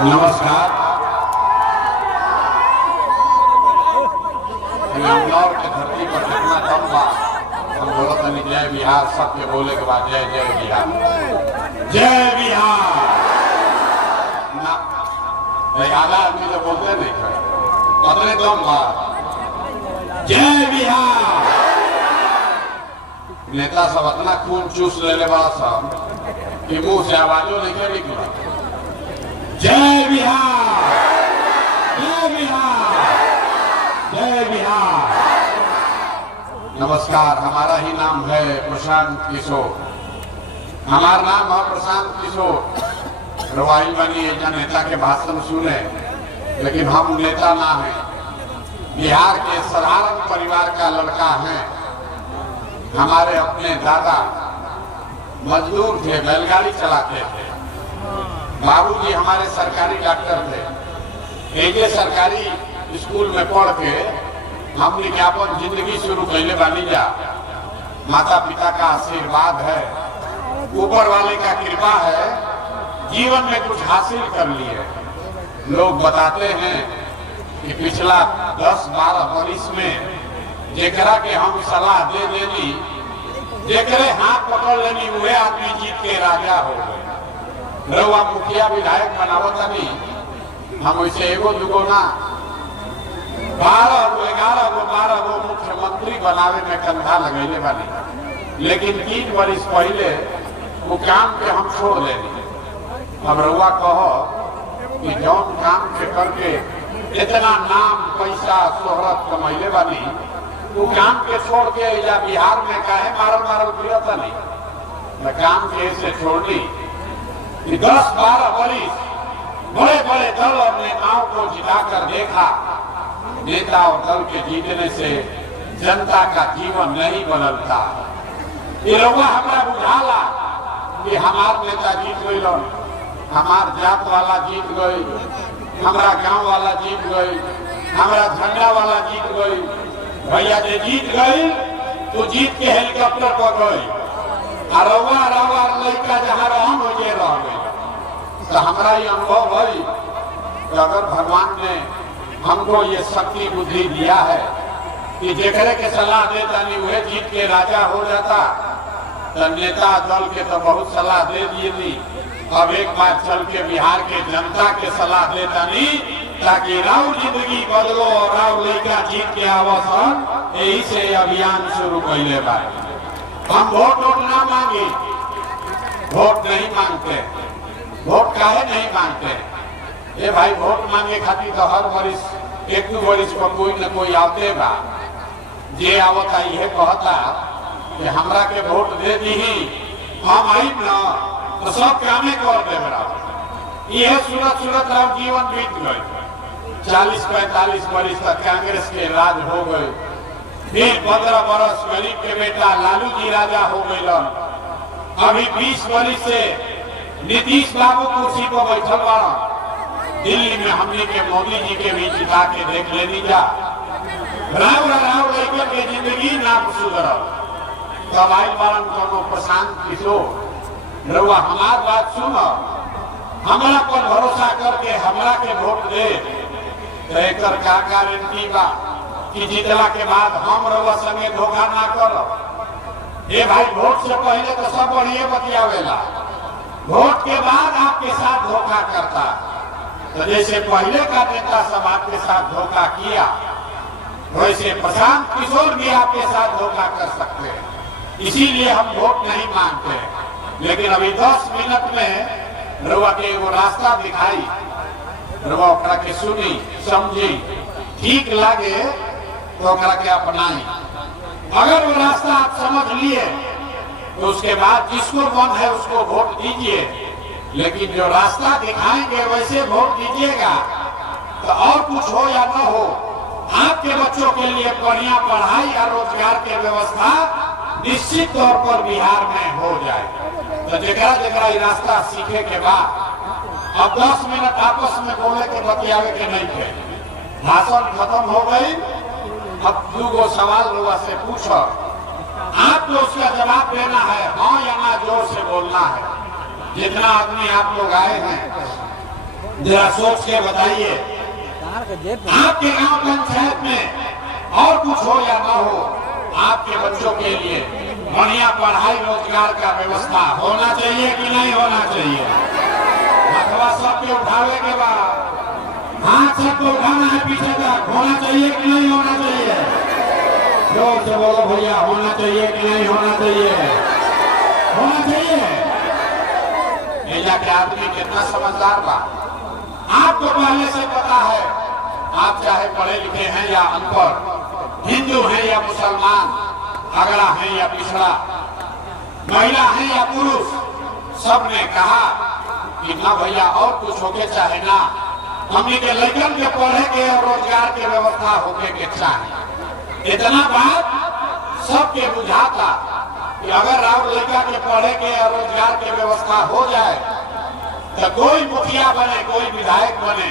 नमस्कार। इंदौर के धरती पर जितना दम बा हम बोलत नहीं जय बिहार, सबके बोले के बाद जय जय बिहार, जय बिहार ना। आधा आदमी तो बोलते नहीं थे, कतने दम बा जय बिहार। नेता सब इतना खून चूस ले बड़ा सब कि मुंह से आवाजों नहीं निकला। जय बिहार, जय बिहार, जय बिहार। नमस्कार। हमारा ही नाम है प्रशांत किशोर। हमारा नाम है प्रशांत किशोर। रवाई बनी या नेता के भाषण सुने, लेकिन हम नेता ना हैं। बिहार के साधारण परिवार का लड़का है। हमारे अपने दादा मजदूर थे, बैलगाड़ी चलाते थे। बाबूजी हमारे सरकारी डॉक्टर थे। एक सरकारी स्कूल में पढ़ के हमने अपन जिंदगी शुरू कैले बानी जा। माता पिता का आशीर्वाद है, ऊपर वाले का कृपा है, जीवन में कुछ हासिल कर लिए। लोग बताते हैं कि पिछला 10-12 वर्ष में जेकरा के हम सलाह दे देनी, जेकरे हाथ पकड़ लेनी, वह आदमी जीत के राजा हो गए। रउआ मुखिया विधायक बनावत नहीं, हम वैसे एगो दुगो ना 12 गो 11 गो 12 गो मुख्यमंत्री बनावे में कंधा लगैले बानी। लेकिन 3 वर्ष पहले वो काम के हम छोड़ लेनी। अब रउआ कहो कि जौन काम के करके इतना नाम पैसा शोहरत कमैले बानी, वो काम के छोड़ के या बिहार में काहे मारल फिरता नहीं। काम के ऐसे छोड़नी कि 10-12 वर्ष बड़े बड़े दल और नेताओं को जिताकर देखा। नेता और दल के जीतने से जनता का जीवन नहीं बदलता। ये लोग हमारा बुझाला कि हमार नेता जीत गई, हमार जात वाला जीत गई, हमारा गांव वाला जीत गई, हमारा झंडा वाला जीत गई। भैया जे जीत गई तो जीत के हेलीकॉप्टर पर गई, लड़का जहाँ रहन हो जे रह गई। तो हमारा ये अनुभव है कि अगर भगवान ने हमको ये शक्ति बुद्धि दिया है कि जेकरे के सलाह देता नहीं वह जीत के राजा हो जाता, तो नेता दल के तो बहुत सलाह दे दिए थी। अब एक बार चल के बिहार के जनता के सलाह देता नहीं, ताकि राव जिंदगी बदलो और राव लड़का जीत के अवसर। यही से अभियान शुरू कैले बा। हम वोट ना मांगे, वोट नहीं मांगते। वोट काहे नहीं मांगते? ये भाई वोट मांगे खातिर तो हर वर्ष 1-2 वर्ष पर कोई न कोई आते बा। जे आवता ये कहता कि हमरा के वोट दे दी, हम आई न तो सब कामे कर दे। यह सूरत राव जीवन बीत गए। 40-45 वर्ष तक कांग्रेस के राज हो गए। फिर 15 वर्ष गरीब के बेटा लालू जी राजा हो गए। अभी 20 वर्ष से नीतीश बाबू कुर्सी पर बैठल बड़ा। दिल्ली में हमने के मोदी जी के भी जिता के देख लेनी जा। राव लड़का के जिंदगी ना सुधरल। तब आई बारन कोनो प्रशांत किशोर, रउआ हमार बात सुनो, हमरा पर भरोसा करके हमरा के वोट दे, तो एक का गारंटी बा कि जीतला के बाद हम रउआ संगे धोखा ना करब। ये भाई वोट से पहले तो सब बढ़िया बतियावेला, वोट के बाद आपके साथ धोखा करता। तो जैसे पहले का नेता सब आपके साथ धोखा किया, वैसे प्रशांत किशोर भी आपके साथ धोखा कर सकते हैं। इसीलिए हम वोट नहीं मांगते। लेकिन अभी 10 मिनट में रउआ के वो रास्ता दिखाई, रउआ ओकरा के सुनी समझी, ठीक लगे तो ओकरा के अपनाई। अगर वो रास्ता आप समझ लिए तो उसके बाद जिसको मन है उसको वोट दीजिए। लेकिन जो रास्ता दिखाएंगे वैसे वोट दीजिएगा। तो और कुछ हो या न हो, आपके बच्चों के लिए बढ़िया पढ़ाई या रोजगार की व्यवस्था निश्चित तौर पर बिहार में हो जाए। तो जगह रास्ता सीखे के बाद अब 10 मिनट आपस में बोले के बतियावे के नहीं थे। भाषण खत्म हो गई। अब 2 सवाल लोगों से पूछो, आपको उसका जवाब देना है, हाँ या ना, जोर से बोलना है। जितना आदमी आप लोग आए हैं जरा सोच के बताइए, आपके गांव पंचायत में और कुछ हो या ना हो, आपके बच्चों के लिए बढ़िया पढ़ाई रोजगार का व्यवस्था होना चाहिए कि नहीं होना चाहिए? अथवा सबके उठावे के बाद हाथ सबको उठाना है पीछे तक, होना चाहिए कि नहीं होना चाहिए? जोर से बोलो भैया, होना चाहिए कि नहीं होना चाहिए? होना चाहिए। भैया के आदमी कितना समझदार बा, आपको पहले से पता है, आप चाहे पढ़े लिखे हैं या अनपढ़, हिंदू हैं या मुसलमान, अगड़ा है या पिछड़ा, महिला है या पुरुष, सबने कहा कि ना भैया और कुछ होके चाहे ना, हमने के लड़कन के पढ़े के और रोजगार के व्यवस्था होके के चाहे। इतना बात सबके बुझाता कि अगर राव लड़का के पढ़े के और रोजगार के व्यवस्था हो जाए तो कोई मुखिया बने, कोई विधायक बने,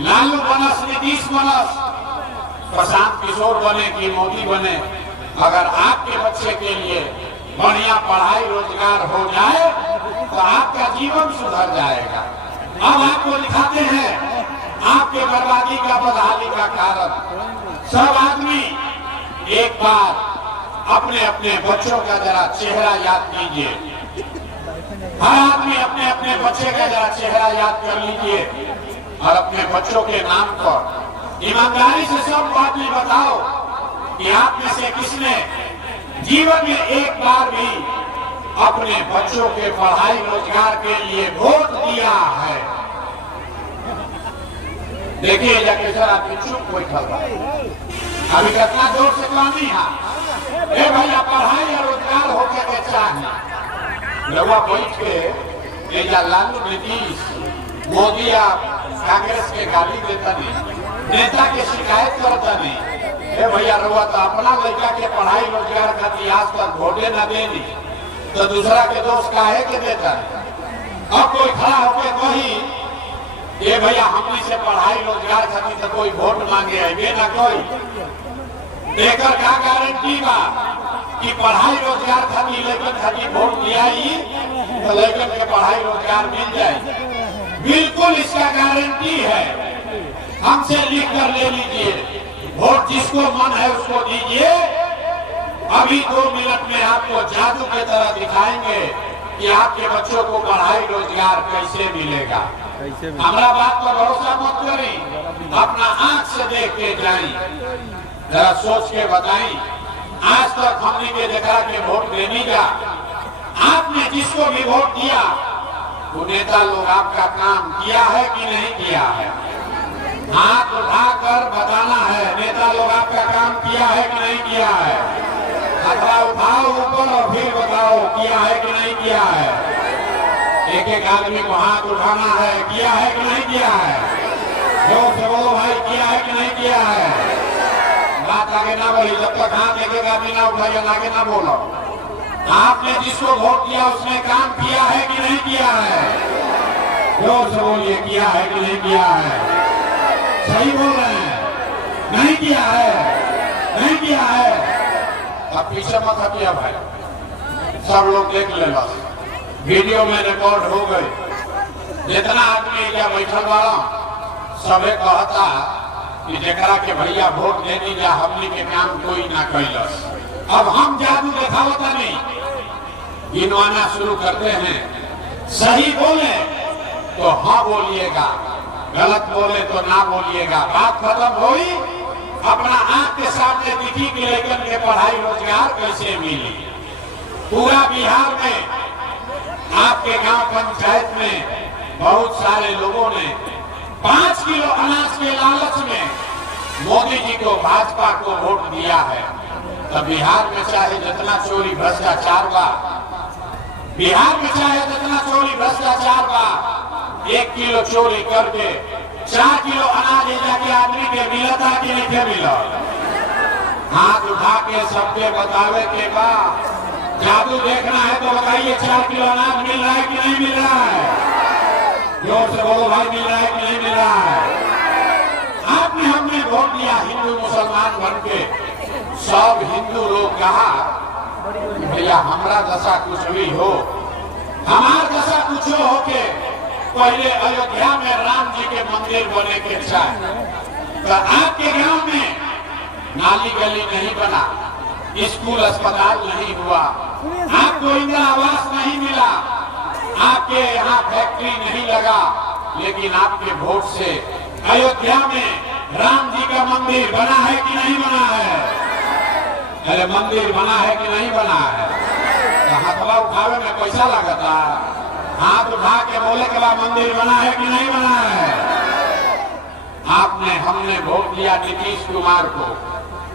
लालू बनस, नीतीश बनस, प्रशांत किशोर बने कि मोदी बने, अगर आपके बच्चे के लिए बढ़िया पढ़ाई रोजगार हो जाए तो आपका जीवन सुधर जाएगा। अब आपको दिखाते हैं आपके बर्बादी का, बदहाली का कारण। सब आदमी एक बार अपने अपने बच्चों का जरा चेहरा याद कीजिए, हर आदमी अपने अपने बच्चे का जरा चेहरा याद कर लीजिए और अपने बच्चों के नाम पर ईमानदारी से सब बात में बताओ कि आप में से किसने जीवन में एक बार भी अपने बच्चों के पढ़ाई रोजगार के लिए वोट दिया है? देखिए जाके सर आपकी चुप बैठल बा, अभी कितना जोर से कहानी है, ए भैया पढ़ाई और रोजगार होके के चाहिए। रउआ बैठ के या लालू, नीतीश, मोदी या कांग्रेस के गाली देता नहीं, नेता के शिकायत करता नहीं। ए भैया रउआ तो अपना लड़का के पढ़ाई रोजगार खातिर आज तक वोटे न देनी, तो दूसरा के दोस्त काहे के देता है? अब कोई खड़ा होके कही ये भैया हमनी से पढ़ाई रोजगार खातिर तो कोई वोट मांगे है ना कोई, देकर का गारंटी बा कि पढ़ाई रोजगार खातिर लेकिन खातिर वोट दिया ही तो लेकिन के पढ़ाई रोजगार मिल जाए? बिल्कुल इसका गारंटी है, हमसे लिख कर ले लीजिए, वोट जिसको मन है उसको दीजिए। अभी 2 मिनट में आपको जादू की तरह दिखाएंगे कि आपके बच्चों को पढ़ाई रोजगार कैसे मिलेगा। हमारा बात पर भरोसा मत करी, अपना आंख से देख के जाई, जरा सोच के बताई। आज तक हमने के देखा के वोट देने का, आपने जिसको भी वोट दिया वो नेता लोग आपका काम किया है कि नहीं किया है? हाथ उठाकर बताना है, नेता लोग आपका काम किया है कि नहीं किया है? अथवा उठाओ ऊपर और फिर बताओ किया है कि नहीं किया है? एक एक आदमी को हाथ उठाना है, किया है कि नहीं किया है? जोर से बोलो भाई, किया है कि नहीं किया है? बात आगे ना बोली, जब तक हाथ एक एक आदमी ना उठाइए आगे ना बोलो। आपने जिसको वोट दिया उसने काम किया है कि नहीं किया है? जोर से बोलिए, किया है कि नहीं किया है? सही बोल रहे हैं, नहीं किया है, नहीं किया है। अब पीछे मत हटिया भाई, सब लोग देख ले, बस वीडियो में रिकॉर्ड हो गई। जितना आदमी क्या बैठल वाला सबे कहता कि जेकरा के भैया वोट देनी जा हमनी के काम कोई ना कैलस। अब हम जादू दिखावता नहीं, गिनवाना शुरू करते हैं। सही बोले तो हाँ बोलिएगा, गलत बोले तो ना बोलिएगा। बात खत्म हुई, अपना आंख के सामने दिखी कि लेकिन के पढ़ाई रोजगार कैसे मिली। पूरा बिहार में आपके गांव पंचायत में बहुत सारे लोगों ने 5 किलो अनाज के लालच में मोदी जी को, भाजपा को वोट दिया है। तो बिहार में चाहे जितना चोरी भ्रष्टाचार बा, बिहार में चाहे जितना चोरी भ्रष्टाचार बा, 1 किलो चोरी करके 4 किलो अनाज जाके आदमी के मिलता कि नहीं के मिला? हाथ उठा के सबके बतावे के बाद जादू देखना है तो बताइए, 4 किलो अनाज मिल रहा है कि नहीं मिल रहा है? जोर से बोलो भाई, मिल रहा है कि नहीं मिल रहा है? आपने हमने वोट दिया हिंदू मुसलमान बन के, सब हिंदू लोग कहा भैया हमारा दशा कुछ भी हो, हमार दशा कुछ हो के पहले अयोध्या में राम मंदिर बने के चाहे तो आपके गांव में नाली गली नहीं बना, स्कूल अस्पताल नहीं हुआ, आपको इंदिरा आवास नहीं मिला, आपके यहाँ फैक्ट्री नहीं लगा, लेकिन आपके वोट से अयोध्या में राम जी का मंदिर बना है कि नहीं बना है? अरे मंदिर बना है कि नहीं बना है? तो हाथवा उठावे में पैसा लगता, हाथ उठा के बोले के बाद मंदिर बना है कि नहीं बना है? हमने वोट दिया नीतीश कुमार को।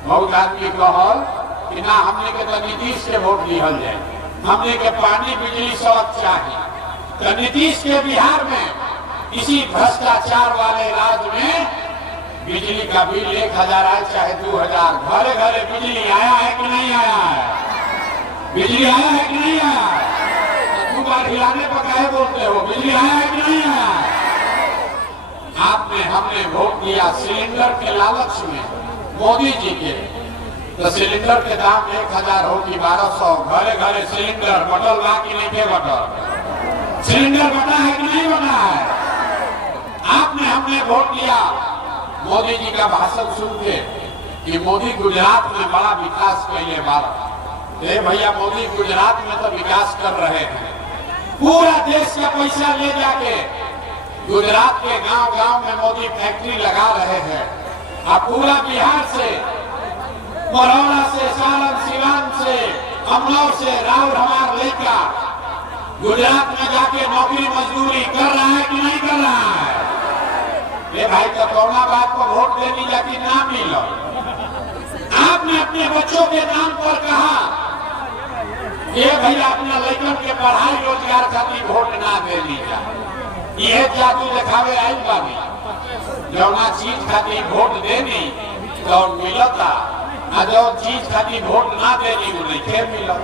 बहुत आदमी कहल कि ना हमने के तो नीतीश के वोट दिहल जाए, हमने के पानी बिजली सड़क चाहिए। तो नीतीश के बिहार में इसी भ्रष्टाचार वाले राज्य में बिजली का बिल 1000 आए चाहे 2000, घरे घरे बिजली आया है कि नहीं आया है? बिजली आया है कि नहीं आया? तो 2 बार हिलाने पर काहे बोलते हो? बिजली आया है कि नहीं आया? हमने वोट दिया सिलेंडर के लालच में मोदी जी के। तो सिलेंडर के दाम 1000 हो कि 1200, घरे घरे सिलेंडर बटल बा कि नहीं के बटल? सिलेंडर बना है कि नहीं बना है? हमने वोट दिया मोदी जी का भाषण सुन के कि मोदी गुजरात में बड़ा विकास कैले बार। भैया मोदी गुजरात में तो विकास कर रहे हैं, पूरा देश का पैसा ले जाके गुजरात के गांव-गांव में मोदी फैक्ट्री लगा रहे हैं। अब पूरा बिहार से, मरौना से, सारण सिवान से, अमनौर से राउर हमार लेकर गुजरात में जाके नौकरी मजदूरी कर रहा है कि नहीं कर रहा है? ये भाई तो कौना बात को वोट देनी जाके ना मिलो। आपने अपने बच्चों के नाम पर कहा ये भैया अपने लड़कन के पढ़ाई रोजगार खातिर वोट ना दे लीजा। यह जादू दिखावे आई बानी, जौना चीज खातिर वोट देनी तो मिलता, जो चीज खातिर वोट ना देनी वो नहीं मिलता।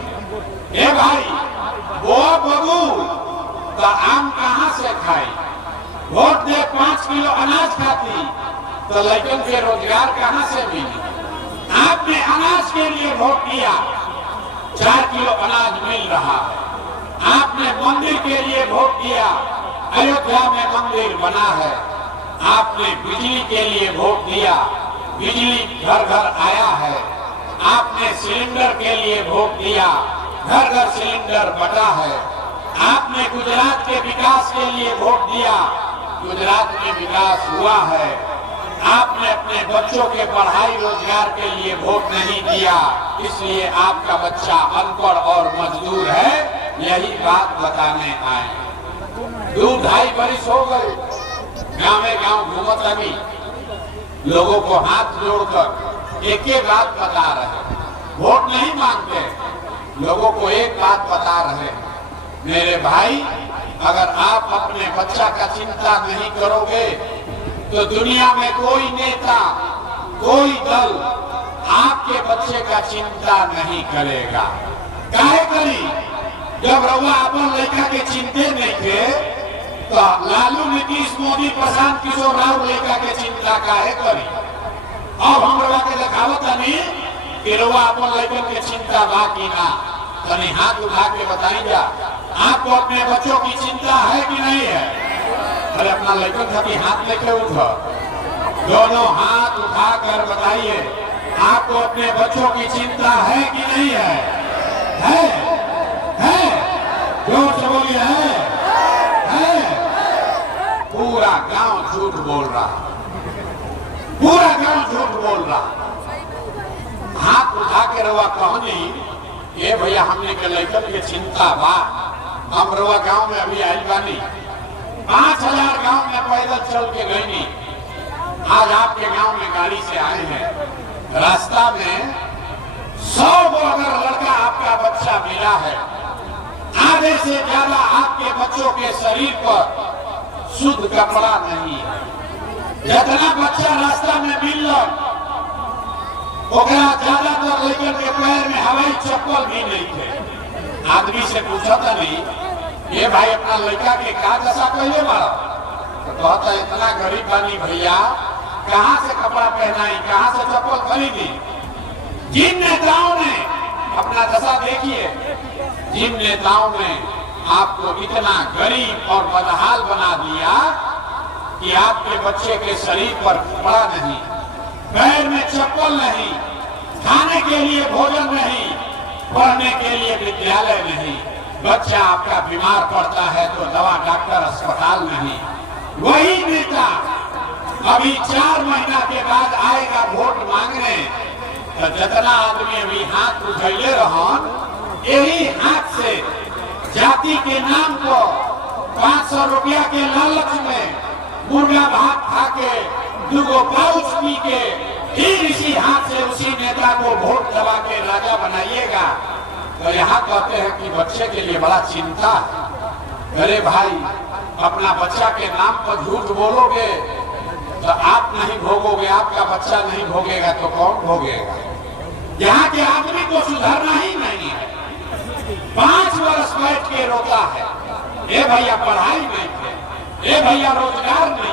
ये भाई वो बबू तो आम कहाँ से खाई? वोट दे 5 किलो अनाज खाती तो लड़कन के रोजगार कहाँ से मिली? आपने अनाज के लिए वोट दिया, 4 किलो अनाज मिल रहा है। आपने मंदिर के लिए वोट दिया, अयोध्या में मंदिर बना है। आपने बिजली के लिए वोट दिया, बिजली घर घर आया है। आपने सिलेंडर के लिए वोट दिया, घर घर सिलेंडर बटा है। आपने गुजरात के विकास के लिए वोट दिया, गुजरात में विकास हुआ है। आपने अपने बच्चों के पढ़ाई रोजगार के लिए वोट नहीं दिया, इसलिए आपका बच्चा अनपढ़ और मजदूर है। यही बात बताने आए। 2-2.5 बरिस हो गए, गाँव घूमत लगी, लोगों को हाथ जोड़कर एक ही बात बता रहे, वोट नहीं मांगते, लोगों को एक बात बता रहे, मेरे भाई अगर आप अपने बच्चा का चिंता नहीं करोगे तो दुनिया में कोई नेता, कोई दल आपके बच्चे का चिंता नहीं करेगा। काहे करी? जब रउआ अपन लड़का के चिंते नहीं थे तो लालू, नीतीश, मोदी, प्रशांत किशोर राव लड़का के चिंता काहे करी? अब हम रउआ के दिखावत नहीं कि रउआ अपन लड़कन के चिंता बा कि ना? तनी हाथ उठा के बताई जा, आपको अपने बच्चों की चिंता है कि नहीं है? अरे अपना लड़कन खाती हाथ लेके उठो, दोनों हाथ उठाकर बताइए, आपको अपने बच्चों की चिंता है कि नहीं है? है? जोर से बोलिए, है? पूरा गांव झूठ बोल रहा, पूरा गांव झूठ बोल रहा। हाथ उठा के रवा कहनी ये भैया हमने के लड़कन के चिंता बा। हम रवा गांव में अभी आई बानी, 5000 गांव में पैदल चल के गई। आज आपके गांव में गाड़ी से आए हैं, रास्ता में 100 को अगर लड़का आपका बच्चा मिला है, आधे से ज्यादा आपके बच्चों के शरीर पर शुद्ध कपड़ा नहीं है। जितना बच्चा रास्ता में मिल ज्यादातर लड़कन के पैर में हवाई चप्पल भी नहीं थे। आदमी से पूछा था नहीं ये भाई अपना लड़का के का दशा कहले बाड़ा, तो कहता इतना गरीब बानी भैया, कहाँ से कपड़ा पहनाई, कहाँ से चप्पल खरीदी? जिन नेताओं ने अपना दशा देखिए, जिन नेताओं ने आपको इतना गरीब और बदहाल बना दिया, कि आपके बच्चे के शरीर पर कपड़ा नहीं, पैर में चप्पल नहीं, खाने के लिए भोजन नहीं, पढ़ने के लिए विद्यालय नहीं, बच्चा आपका बीमार पड़ता है तो दवा डॉक्टर अस्पताल नहीं, वही नेता अभी 4 महीना के बाद आएगा वोट मांगने, तो जितना आदमी अभी हाथ उठैले रहन, यही हाथ से जाति के नाम पर 500 रुपया के लालच में मुर्गा भात खा के 2 पाउच पी के फिर इसी हाथ से उसी नेता को वोट दबा के राजा बनाइएगा। तो यहाँ कहते हैं कि बच्चे के लिए बड़ा चिंता है। अरे भाई, अपना बच्चा के नाम पर झूठ बोलोगे तो आप नहीं भोगोगे, आपका बच्चा नहीं भोगेगा तो कौन भोगेगा? यहाँ के आदमी को सुधरना ही नहीं है। 5 वर्ष बैठ के रोता है, ए भैया पढ़ाई नहीं है, ए भैया रोजगार नहीं